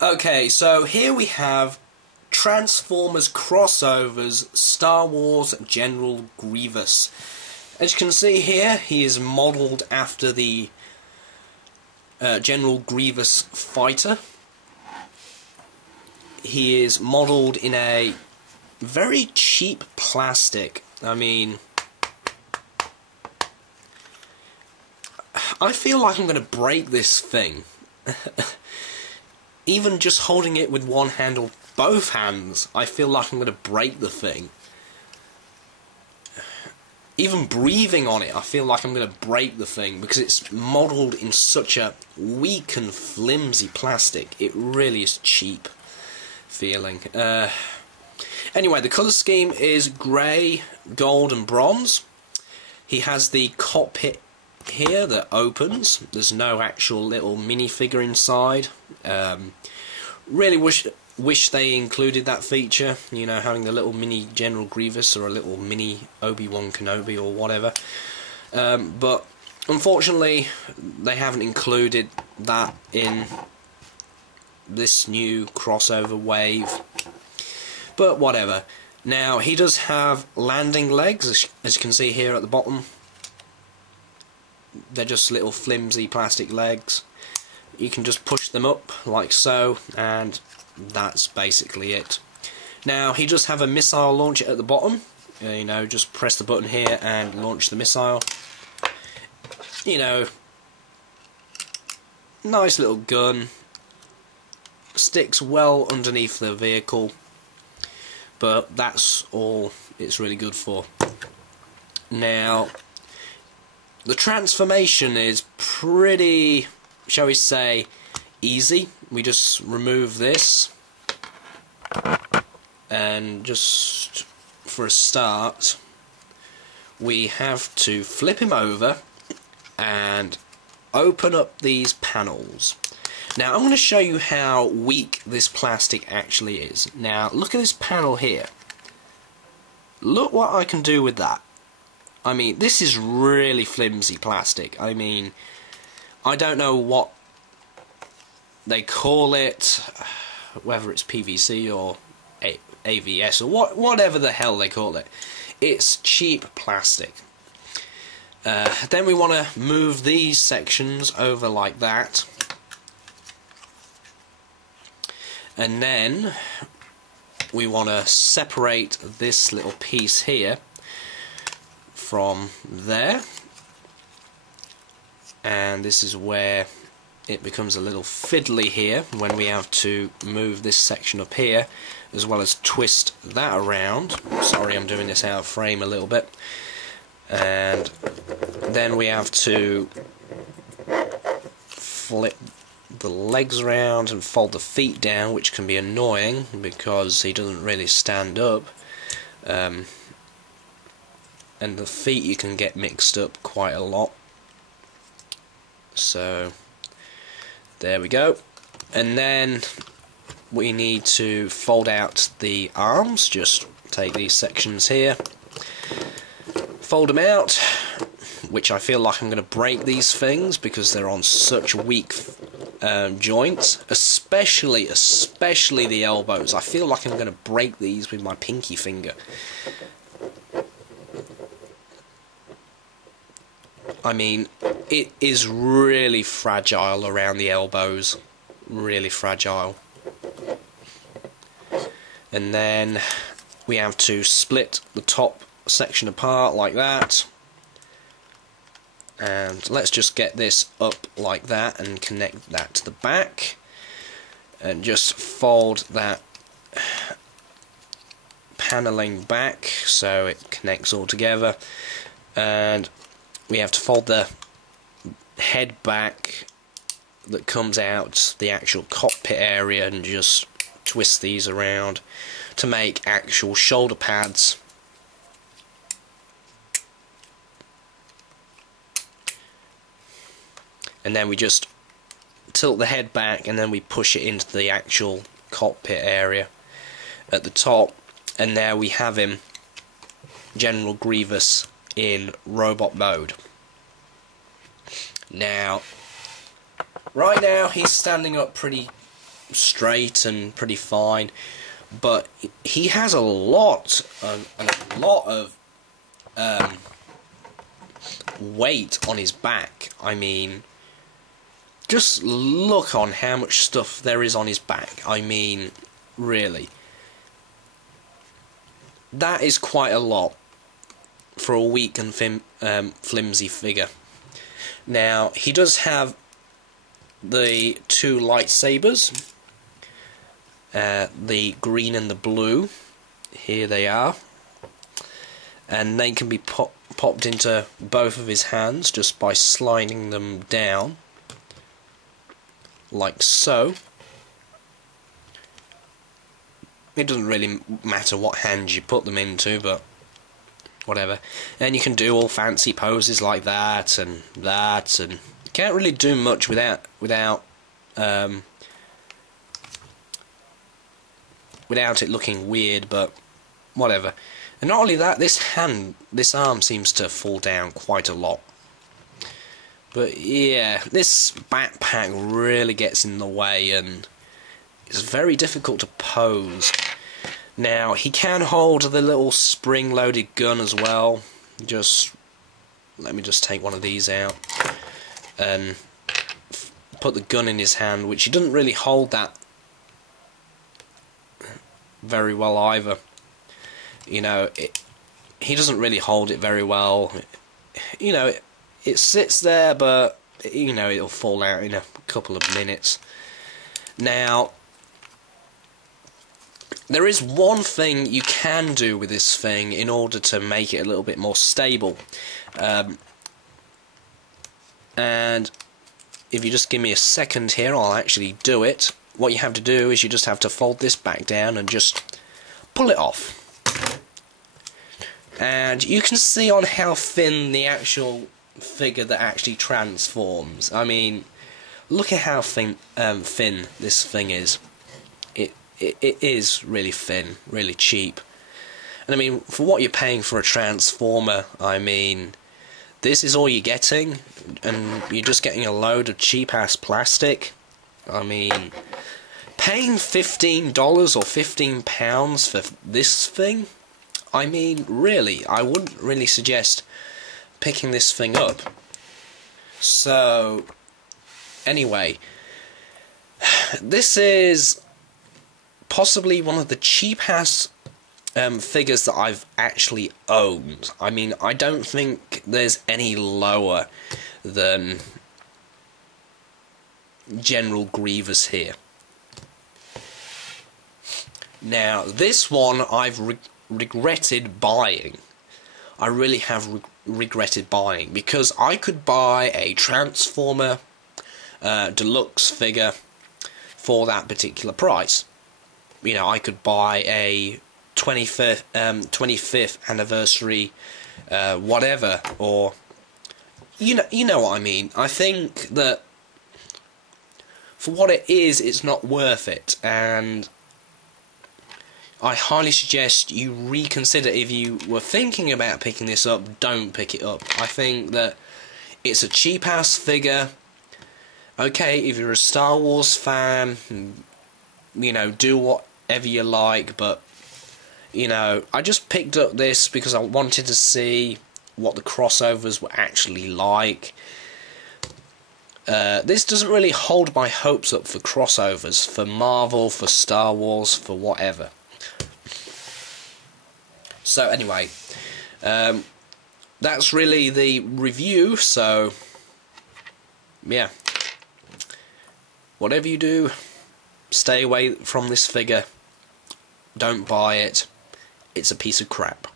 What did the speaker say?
Okay, so here we have Transformers crossovers Star Wars General Grievous. As you can see here, he is modelled after the General Grievous fighter. He is modelled in a very cheap plastic. I mean, I feel like I'm going to break this thing. Even just holding it with one hand or both hands, I feel like I'm going to break the thing. Even breathing on it, I feel like I'm going to break the thing because it's modelled in such a weak and flimsy plastic. It really is cheap feeling. Anyway, the colour scheme is grey, gold and bronze. He has the cockpit here that opens. There's no actual little minifigure inside. Really wish they included that feature, you know, having the little mini General Grievous or a little mini Obi-Wan Kenobi or whatever. But unfortunately, they haven't included that in this new crossover wave. But whatever. Now, he does have landing legs, as you can see here at the bottom. They're just little flimsy plastic legs. You can just push them up like so, and that's basically it. Now, he does have a missile launcher at the bottom. You know, just press the button here and launch the missile. You know, nice little gun. Sticks well underneath the vehicle, but that's all it's really good for. Now, the transformation is pretty, shall we say, easy. We just remove this, and just for a start, we have to flip him over and open up these panels. Now, I'm going to show you how weak this plastic actually is. Now, look at this panel here. Look what I can do with that. I mean, this is really flimsy plastic. I mean, I don't know what they call it, whether it's PVC or AVS or whatever the hell they call it. It's cheap plastic. Then we want to move these sections over like that. And then we want to separate this little piece here from there, and this is where it becomes a little fiddly here when we have to move this section up here as well as twist that around. Sorry, I'm doing this out of frame a little bit. And then we have to flip the legs around and fold the feet down, which can be annoying because he doesn't really stand up. And the feet you can get mixed up quite a lot. So there we go. And then we need to fold out the arms. Just take these sections here, fold them out, which I feel like I'm going to break these things because they're on such weak joints, especially the elbows. I feel like I'm going to break these with my pinky finger. I mean, it is really fragile around the elbows, really fragile. And then we have to split the top section apart like that. And let's just get this up like that and connect that to the back. And just fold that paneling back so it connects all together. And we have to fold the head back that comes out the actual cockpit area and just twist these around to make actual shoulder pads. And then we just tilt the head back and then we push it into the actual cockpit area at the top, and there we have him, General Grievous in robot mode. Now, right now he's standing up pretty straight and pretty fine, but he has a lot of weight on his back. I mean, just look on how much stuff there is on his back. I mean, really, that is quite a lot for a weak and flimsy figure. Now, he does have the two lightsabers, the green and the blue. Here they are, and they can be popped into both of his hands just by sliding them down, like so. It doesn't really matter what hand you put them into, but whatever. And you can do all fancy poses like that, and you can't really do much without it looking weird, but whatever. And not only that, this arm seems to fall down quite a lot. But yeah, this backpack really gets in the way, and it's very difficult to pose. Now, he can hold the little spring-loaded gun as well. Let me just take one of these out and put the gun in his hand, which he doesn't really hold that very well either. You know, he doesn't really hold it very well. You know, it sits there, but you know, it'll fall out in a couple of minutes. Now, there is one thing you can do with this thing in order to make it a little bit more stable. And if you just give me a second here, I'll actually do it. What you have to do is you just have to fold this back down and just pull it off. And you can see on how thin the actual figure that actually transforms. I mean, look at how thin this thing is. It is really thin, really cheap. And I mean, for what you're paying for a Transformer, I mean, this is all you're getting, and you're just getting a load of cheap-ass plastic. I mean, paying $15 or £15 for this thing? I mean, really, I wouldn't really suggest picking this thing up. So, anyway, this is possibly one of the cheapest figures that I've actually owned. I mean, I don't think there's any lower than General Grievous here. Now, this one I've regretted buying. I really have regretted buying, because I could buy a Transformer deluxe figure for that particular price. You know, I could buy a 25th anniversary whatever, or you know what I mean. I think that for what it is, it's not worth it, and I highly suggest you reconsider. If you were thinking about picking this up, don't pick it up. I think that it's a cheap-ass figure. Okay, if you're a Star Wars fan, you know, do whatever you like, but, you know, I just picked up this because I wanted to see what the crossovers were actually like. This doesn't really hold my hopes up for crossovers, for Marvel, for Star Wars, for whatever. So anyway, that's really the review, so yeah. Whatever you do, stay away from this figure. Don't buy it. It's a piece of crap.